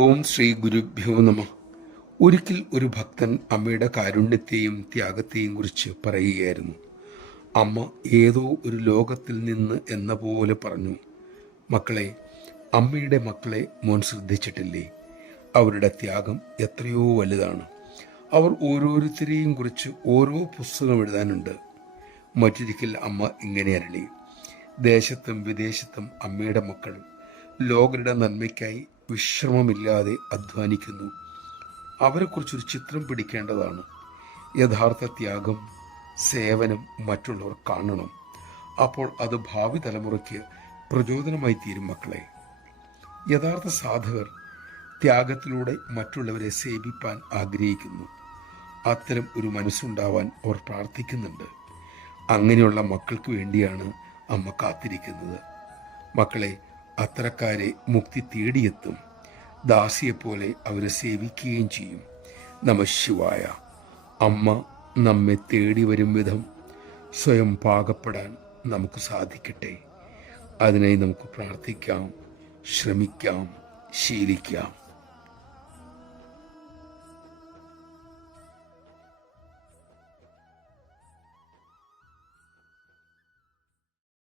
ഓം ശ്രീ ഗുരുഭ്യോ നമ. ഒരിക്കൽ ഒരു ഭക്തൻ അമ്മയുടെ കാരുണ്യത്തെയും ത്യാഗത്തെയും കുറിച്ച് പറയുകയായിരുന്നു. അമ്മ ഏതോ ഒരു ലോകത്തിൽ നിന്ന് എന്ന പോലെ പറഞ്ഞു, മക്കളെ, അമ്മയുടെ മക്കളെ മോൻ ശ്രദ്ധിച്ചിട്ടില്ലേ? അവരുടെ ത്യാഗം എത്രയോ വലുതാണ്. അവർ ഓരോരുത്തരെയും കുറിച്ച് ഓരോ പുസ്തകം എഴുതാനുണ്ട്. മറ്റൊരിക്കൽ അമ്മ ഇങ്ങനെ അരുളി, ദേശത്തും വിദേശത്തും അമ്മയുടെ മക്കൾ ലോകരുടെ നന്മയ്ക്കായി വിശ്രമമില്ലാതെ അധ്വാനിക്കുന്നു. അവരെക്കുറിച്ചൊരു ചിത്രം പിടിക്കേണ്ടതാണ്. യഥാർത്ഥ ത്യാഗം, സേവനം മറ്റുള്ളവർ കാണണം. അപ്പോൾ അത് ഭാവി തലമുറയ്ക്ക് പ്രചോദനമായി തീരും. മക്കളെ, യഥാർത്ഥ സാധകർ ത്യാഗത്തിലൂടെ മറ്റുള്ളവരെ സേവിപ്പാൻ ആഗ്രഹിക്കുന്നു. അത്തരം ഒരു മനസ്സുണ്ടാവാൻ അവർ പ്രാർത്ഥിക്കുന്നുണ്ട്. അങ്ങനെയുള്ള മക്കൾക്ക് വേണ്ടിയാണ് അമ്മ കാത്തിരിക്കുന്നത്. മക്കളെ, അത്തരക്കാരെ മുക്തി തേടിയെത്തും. ദാസിയെപ്പോലെ അവരെ സേവിക്കുകയും ചെയ്യും. നമഃശിവായ. അമ്മ നമ്മെ തേടി വരും വിധം സ്വയം പാകപ്പെടാൻ നമുക്ക് സാധിക്കട്ടെ. അതിനായി നമുക്ക് പ്രാർത്ഥിക്കാം, ശ്രമിക്കാം, ശീലിക്കാം.